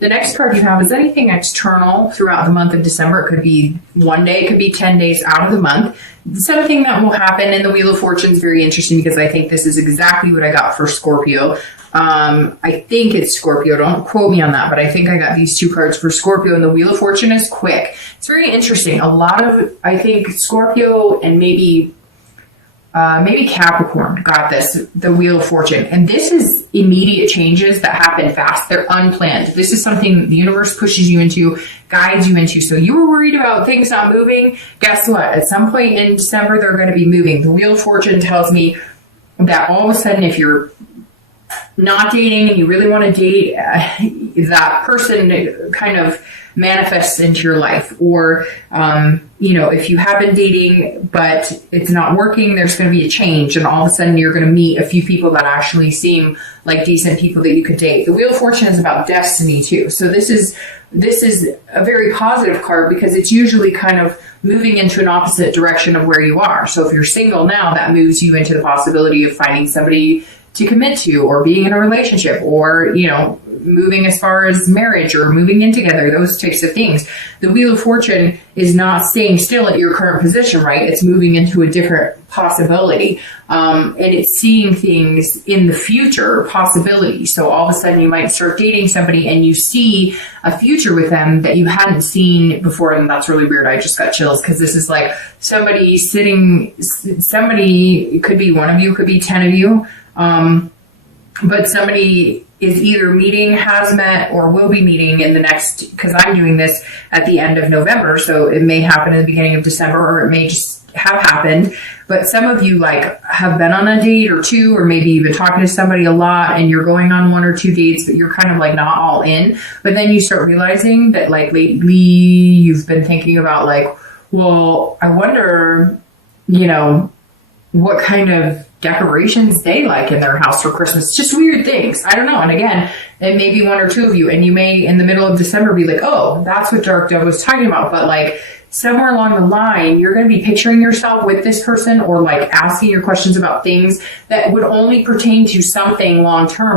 The next card you have is anything external throughout the month of December. It could be one day, it could be 10 days out of the month. Something that will happen in the Wheel of Fortune is very interesting because I think this is exactly what I got for Scorpio. I think it's Scorpio. Don't quote me on that, but I think I got these two cards for Scorpio, and the Wheel of Fortune is quick. It's very interesting. I think Scorpio and maybe Capricorn got this, the Wheel of Fortune. And this is immediate changes that happen fast. They're unplanned. This is something the universe pushes you into, guides you into. So you were worried about things not moving. Guess what? At some point in December, they're going to be moving. The Wheel of Fortune tells me that all of a sudden, if you're not dating and you really want to date, that person kind of manifests into your life. Or, if you have been dating, but it's not working, there's going to be a change. And all of a sudden you're going to meet a few people that actually seem like decent people that you could date. The Wheel of Fortune is about destiny too. So this is a very positive card because it's usually kind of moving into an opposite direction of where you are. So if you're single now, that moves you into the possibility of finding somebody to commit to, or being in a relationship, or, moving as far as marriage or moving in together, those types of things. The Wheel of Fortune is not staying still at your current position, right? It's moving into a different possibility. And it's seeing things in the future, possibility. So all of a sudden you might start dating somebody and you see a future with them that you hadn't seen before. And that's really weird. I just got chills because this is like somebody, it could be one of you, could be 10 of you. But somebody is either meeting, has met, or will be meeting in the next, because I'm doing this at the end of November, so it may happen in the beginning of December, or it may just have happened. But some of you have been on a date or two, or maybe you've been talking to somebody a lot and you're going on one or two dates, but you're kind of not all in. But then you start realizing that lately you've been thinking about well, I wonder, what kind of decorations they like in their house for Christmas. Just weird things. I don't know. And again, it may be one or two of you, and you may in the middle of December be like, oh, that's what Dark Dove was talking about. But somewhere along the line, you're going to be picturing yourself with this person, or asking your questions about things that would only pertain to something long term,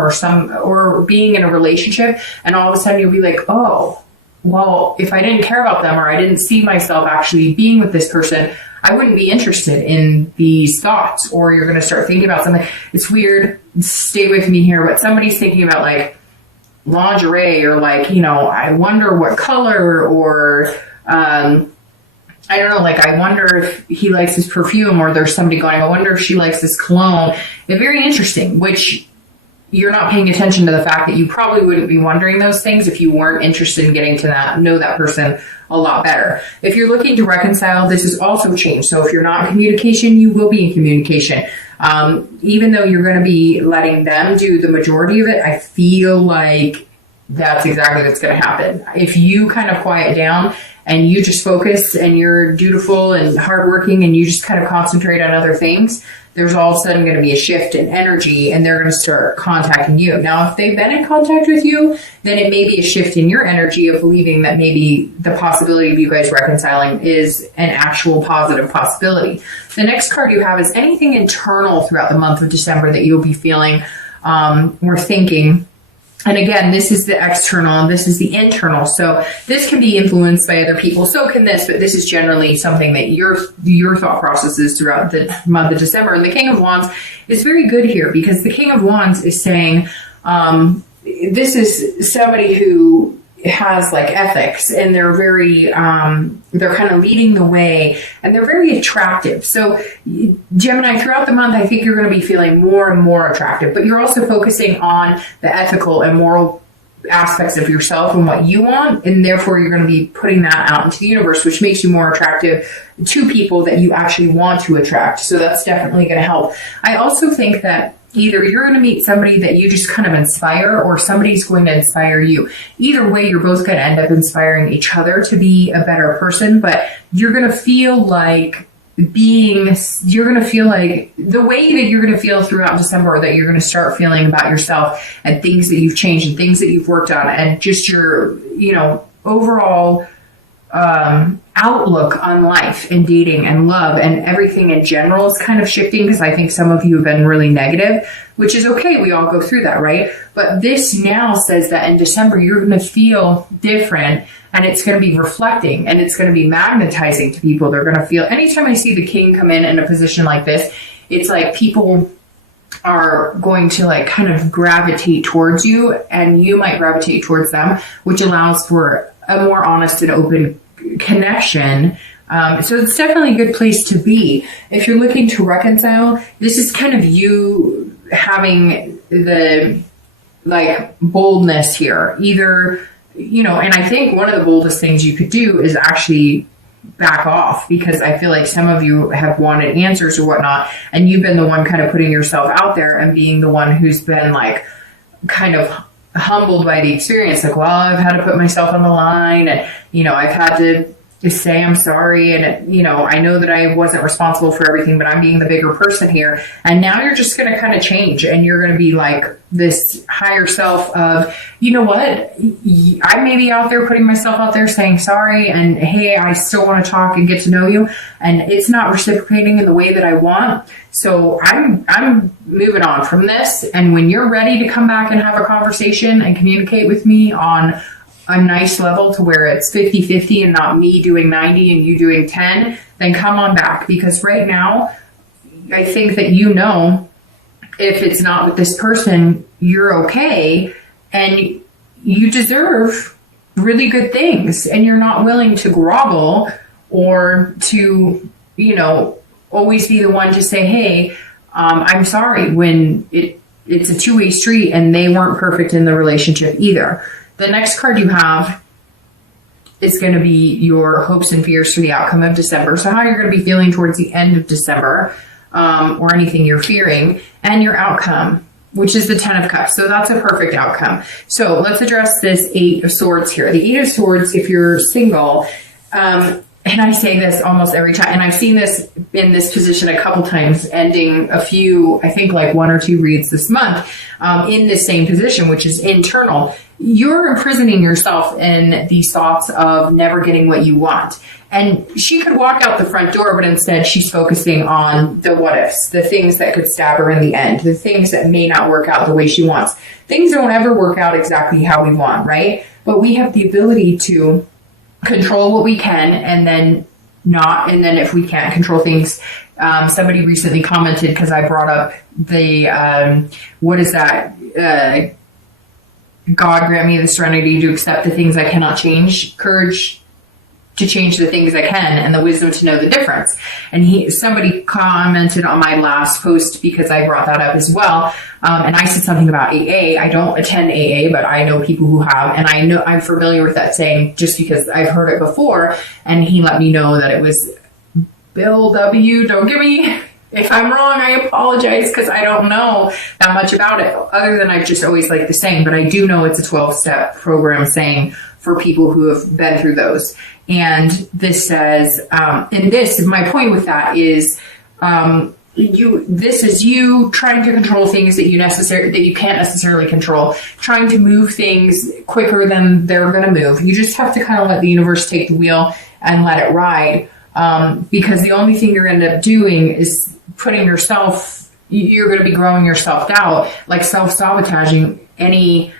or being in a relationship. And all of a sudden you'll be like, oh, well, if I didn't care about them, or I didn't see myself actually being with this person, I wouldn't be interested in these thoughts. Or you're going to start thinking about something. It's weird. Stay with me here. But somebody's thinking about lingerie, or I wonder what color, or I don't know, I wonder if he likes his perfume, or there's somebody going, I wonder if she likes this cologne. It's very interesting, which you're not paying attention to the fact that you probably wouldn't be wondering those things if you weren't interested in getting to know that person a lot better. If you're looking to reconcile, this is also changed. So if you're not in communication, you will be in communication. Even though you're going to be letting them do the majority of it, I feel like that's exactly what's going to happen. If you kind of quiet down and you just focus and you're dutiful and hardworking and you just kind of concentrate on other things, there's all of a sudden going to be a shift in energy, and they're going to start contacting you. Now, if they've been in contact with you, then it may be a shift in your energy of believing that maybe the possibility of you guys reconciling is an actual positive possibility. The next card you have is anything internal throughout the month of December that you'll be feeling or thinking. And again, this is the external and this is the internal. So this can be influenced by other people. So can this, but this is generally something that your thought processes throughout the month of December. And the King of Wands is very good here because the King of Wands is saying, this is somebody who has ethics, and they're very, they're kind of leading the way, and they're very attractive. So Gemini, throughout the month, I think you're going to be feeling more and more attractive, but you're also focusing on the ethical and moral aspects of yourself and what you want, and therefore you're going to be putting that out into the universe, which makes you more attractive to people that you actually want to attract. So that's definitely going to help. I also think that either you're going to meet somebody that you just kind of inspire, or somebody's going to inspire you. Either way, you're both going to end up inspiring each other to be a better person, but you're going to feel like the way that you're going to feel throughout December, that you're going to start feeling about yourself and things that you've changed and things that you've worked on, and just your, overall outlook on life and dating and love and everything in general is kind of shifting, because I think some of you have been really negative, which is okay. We all go through that, right? But this now says that in December, you're going to feel different, and it's going to be reflecting, and it's going to be magnetizing to people. They're going to feel, anytime I see the king come in a position like this, it's like people are going to like kind of gravitate towards you, and you might gravitate towards them, which allows for a more honest and open connection. So it's definitely a good place to be. If you're looking to reconcile, this is kind of you having the like boldness here. Either, you know, and I think one of the boldest things you could do is actually back off, because I feel like some of you have wanted answers or whatnot, and you've been the one kind of putting yourself out there and being the one who's been like kind of humbled by the experience. Like, well, I've had to put myself on the line, and, you know, I've had to say I'm sorry, and, you know, I know that I wasn't responsible for everything, but I'm being the bigger person here. And now you're just going to kind of change, and you're going to be like this higher self of, you know what, I may be out there putting myself out there saying sorry, and hey, I still want to talk and get to know you, and it's not reciprocating in the way that I want. So I'm moving on from this. And when you're ready to come back and have a conversation and communicate with me on a nice level to where it's 50-50 and not me doing 90 and you doing 10, then come on back. Because right now, I think that, you know, if it's not with this person, you're okay, and you deserve really good things, and you're not willing to grovel or to, you know, always be the one to say, hey, I'm sorry, when it's a two-way street and they weren't perfect in the relationship either. The next card you have is going to be your hopes and fears for the outcome of December. So how you're going to be feeling towards the end of December, or anything you're fearing, and your outcome, which is the 10 of Cups. So that's a perfect outcome. So let's address this 8 of Swords here. The 8 of Swords, if you're single, and I say this almost every time, and I've seen this in this position a couple times, ending a few, I think like 1 or 2 reads this month, in this same position, which is internal. You're imprisoning yourself in these thoughts of never getting what you want. And she could walk out the front door, but instead she's focusing on the what ifs, the things that could stab her in the end, the things that may not work out the way she wants. Things don't ever work out exactly how we want, right? But we have the ability to control what we can, and then not. And then if we can't control things, somebody recently commented, because I brought up the, what is that? God grant me the serenity to accept the things I cannot change, courage to change the things I can, and the wisdom to know the difference. And somebody commented on my last post, because I brought that up as well. And I said something about AA. I don't attend AA, but I know people who have, and I know I'm familiar with that saying just because I've heard it before. And he let me know that it was Bill W. Don't give me, if I'm wrong, I apologize, because I don't know that much about it, other than I've just always liked the saying. But I do know it's a 12-step program saying for people who have been through those. And this says, and this, my point with that is, this is you trying to control things that you can't necessarily control, trying to move things quicker than they're going to move. You just have to kind of let the universe take the wheel and let it ride. Because the only thing you're going to end up doing is putting yourself, you're going to be growing your self-doubt, like self-sabotaging any,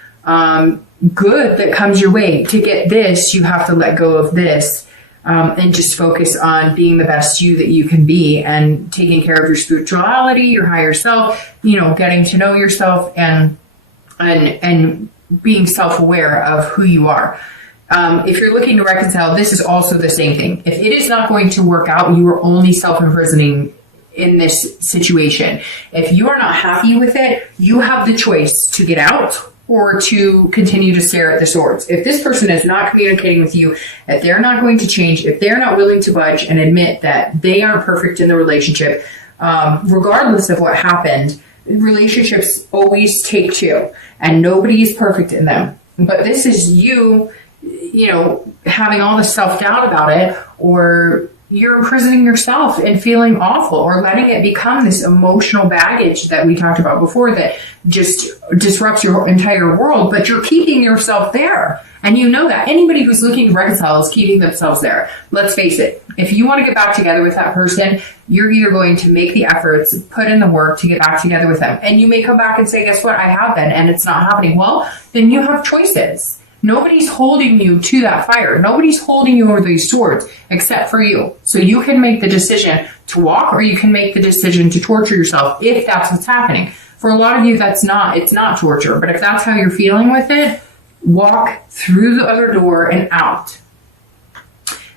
good that comes your way. To get this, you have to let go of this, and just focus on being the best you that you can be, and taking care of your spirituality, your higher self, you know, getting to know yourself, and being self-aware of who you are. If you're looking to reconcile, this is also the same thing. If it is not going to work out, you are only self-imprisoning in this situation. If you are not happy with it, you have the choice to get out or to continue to stare at the swords. If this person is not communicating with you, if they're not going to change, if they're not willing to budge and admit that they aren't perfect in the relationship, regardless of what happened, relationships always take 2, and nobody is perfect in them. But this is you know, having all the self-doubt about it, or you're imprisoning yourself and feeling awful, or letting it become this emotional baggage that we talked about before that just disrupts your entire world, but you're keeping yourself there. And you know that. Anybody who's looking to reconcile is keeping themselves there. Let's face it. If you want to get back together with that person, you're either going to make the efforts, put in the work to get back together with them. And you may come back and say, guess what? I have been, and it's not happening. Well, then you have choices. Nobody's holding you to that fire. Nobody's holding you over these swords except for you. So you can make the decision to walk, or you can make the decision to torture yourself if that's what's happening. For a lot of you, it's not torture. But if that's how you're feeling with it, walk through the other door and out.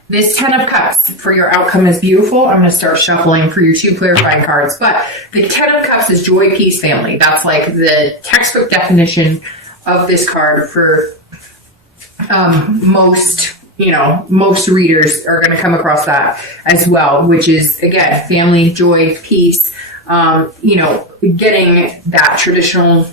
This 10 of Cups for your outcome is beautiful. I'm going to start shuffling for your 2 clarifying cards. But the 10 of Cups is joy, peace, family. That's like the textbook definition of this card for most readers are going to come across that as well, which is, again, family, joy, peace, getting that traditional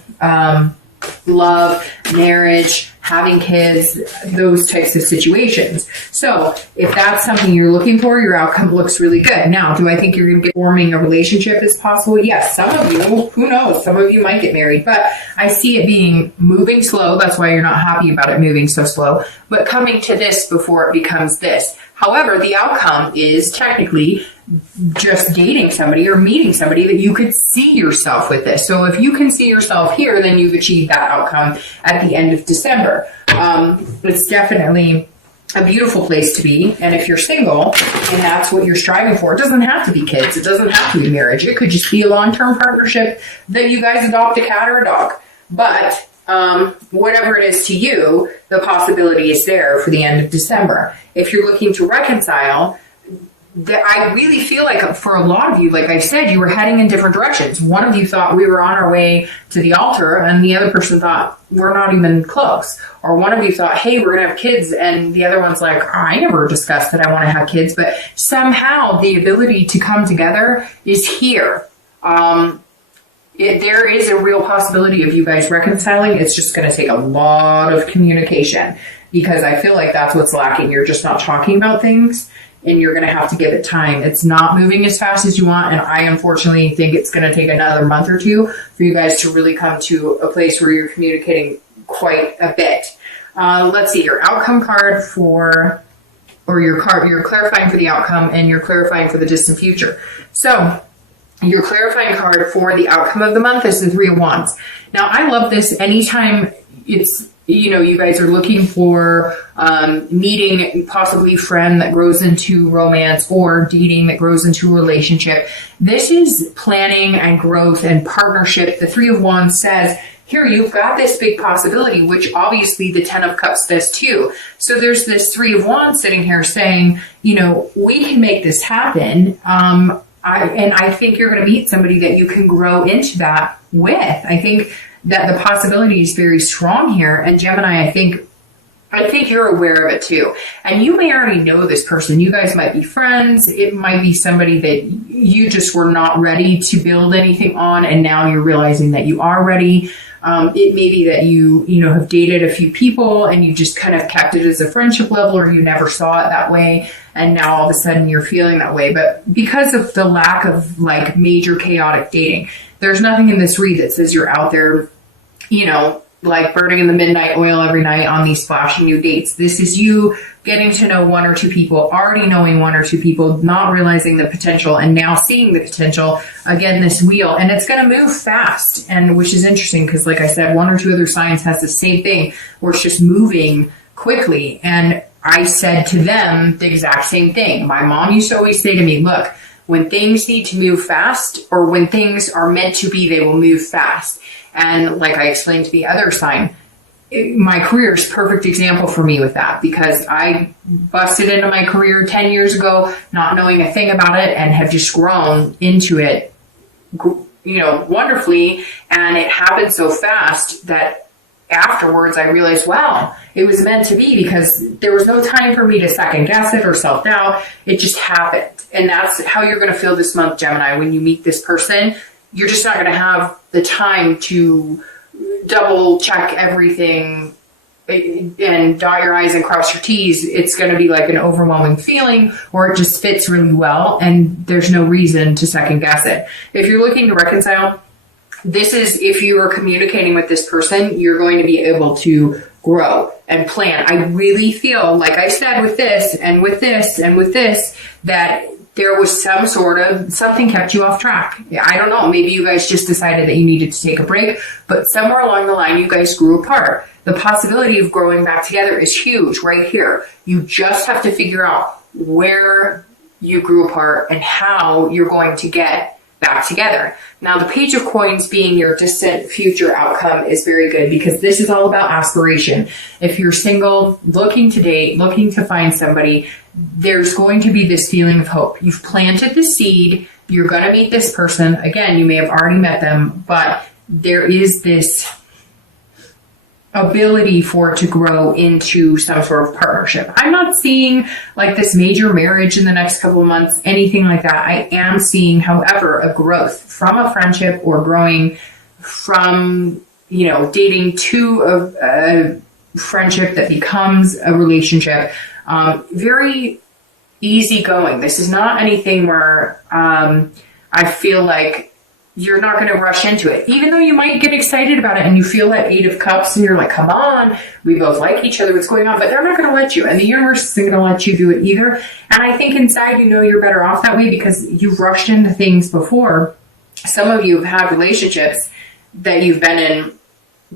love, marriage, having kids, those types of situations. So if that's something you're looking for, your outcome looks really good. Now, do I think you're going to be forming a relationship is possible? Yes. Some of you, who knows? Some of you might get married, but I see it being moving slow. That's why you're not happy about it moving so slow, but coming to this before it becomes this. However, the outcome is technically just dating somebody or meeting somebody that you could see yourself with this. So if you can see yourself here, then you've achieved that outcome at the end of December. It's definitely a beautiful place to be. And if you're single and that's what you're striving for, it doesn't have to be kids. It doesn't have to be marriage. It could just be a long-term partnership that you guys adopt a cat or a dog. But whatever it is to you, the possibility is there for the end of December. If you're looking to reconcile, I really feel like for a lot of you, like I said, you were heading in different directions. One of you thought we were on our way to the altar, and the other person thought we're not even close. Or one of you thought, hey, we're going to have kids, and the other one's like, I never discussed that I want to have kids. But somehow the ability to come together is here. There is a real possibility of you guys reconciling. It's just going to take a lot of communication, because I feel like that's what's lacking. You're just not talking about things, and you're going to have to give it time. It's not moving as fast as you want, and I unfortunately think it's going to take another month or two for you guys to really come to a place where you're communicating quite a bit. Let's see, your outcome card you're clarifying for the outcome, and you're clarifying for the distant future. So your clarifying card for the outcome of the month is the 3 of Wands. Now, I love this anytime it's, you guys are looking for meeting possibly a friend that grows into romance, or dating that grows into a relationship. This is planning and growth and partnership. The 3 of Wands says, here, you've got this big possibility, which obviously the 10 of Cups does too. So there's this 3 of Wands sitting here saying, we can make this happen. I think you're going to meet somebody that you can grow into that with. I think that the possibility is very strong here. And Gemini, I think you're aware of it too. And you may already know this person. You guys might be friends. It might be somebody that you just were not ready to build anything on, and now you're realizing that you are ready. It may be that you have dated a few people and you just kind of kept it as a friendship level, or you never saw it that way, and now all of a sudden you're feeling that way. But because of the lack of like major chaotic dating, there's nothing in this read that says you're out there, like burning in the midnight oil every night on these flashy new dates. This is you getting to know 1 or 2 people, already knowing 1 or 2 people, not realizing the potential, and now seeing the potential. Again, this wheel, and it's going to move fast, and which is interesting because, like I said, 1 or 2 other signs has the same thing, where it's just moving quickly. And I said to them the exact same thing. My mom used to always say to me, look, when things need to move fast, or when things are meant to be, they will move fast. And like I explained to the other sign, my career is a perfect example for me with that, because I busted into my career 10 years ago, not knowing a thing about it, and have just grown into it, wonderfully. And it happened so fast that afterwards I realized, wow, it was meant to be, because there was no time for me to second guess it or self-doubt. It just happened. And that's how you're going to feel this month, Gemini, when you meet this person. You're just not going to have the time to double check everything and dot your I's and cross your T's, it's going to be like an overwhelming feeling, or it just fits really well and there's no reason to second guess it. If you're looking to reconcile, this is, if you are communicating with this person, you're going to be able to grow and plan. I really feel, like I said, with this and with this and with this, that there was some sort of, something kept you off track. I don't know, maybe you guys just decided that you needed to take a break, but somewhere along the line you guys grew apart. The possibility of growing back together is huge right here. You just have to figure out where you grew apart and how you're going to get back together. Now, the Page of Coins being your distant future outcome is very good, because this is all about aspiration. If you're single, looking to date, looking to find somebody, there's going to be this feeling of hope. You've planted the seed. You're going to meet this person. Again, you may have already met them, but there is this ability for it to grow into some sort of partnership. I'm not seeing like this major marriage in the next couple of months, anything like that. I am seeing, however, a growth from a friendship, or growing from, dating to a friendship that becomes a relationship. Very easygoing. This is not anything where I feel like you're not going to rush into it, even though you might get excited about it and you feel that 8 of Cups and you're like, come on, we both like each other, what's going on? But they're not going to let you, and the universe isn't going to let you do it either. And I think inside, you're better off that way, because you've rushed into things before. Some of you have had relationships that you've been in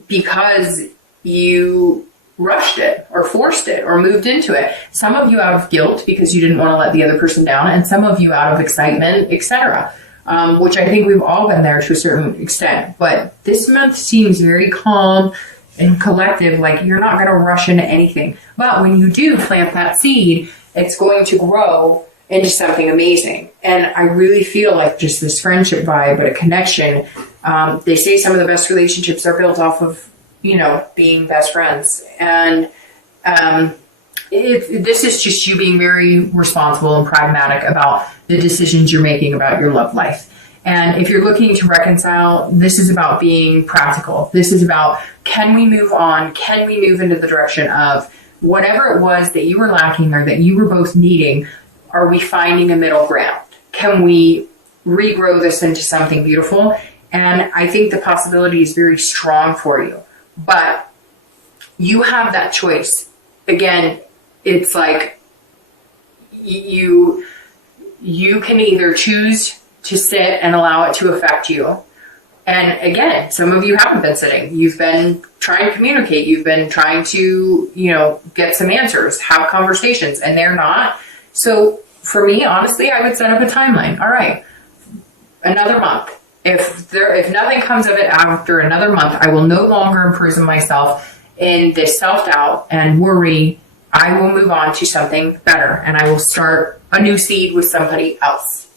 because you rushed it or forced it or moved into it. Some of you out of guilt because you didn't want to let the other person down, and some of you out of excitement, etc. Which I think we've all been there to a certain extent. But this month seems very calm and collective, like you're not going to rush into anything. But when you do plant that seed, it's going to grow into something amazing. And I really feel like just this friendship vibe, but a connection. They say some of the best relationships are built off of, being best friends. And this is just you being very responsible and pragmatic about the decisions you're making about your love life. And if you're looking to reconcile, this is about being practical. This is about, can we move on? Can we move into the direction of whatever it was that you were lacking or that you were both needing? Are we finding a middle ground? Can we regrow this into something beautiful? And I think the possibility is very strong for you. But you have that choice. Again, it's like you can either choose to sit and allow it to affect you. And again, some of you haven't been sitting. You've been trying to communicate. You've been trying to, get some answers, have conversations, and they're not. So for me, honestly, I would set up a timeline. All right, another month. If nothing comes of it after another month, I will no longer imprison myself in this self-doubt and worry. I will move on to something better, and I will start a new seed with somebody else.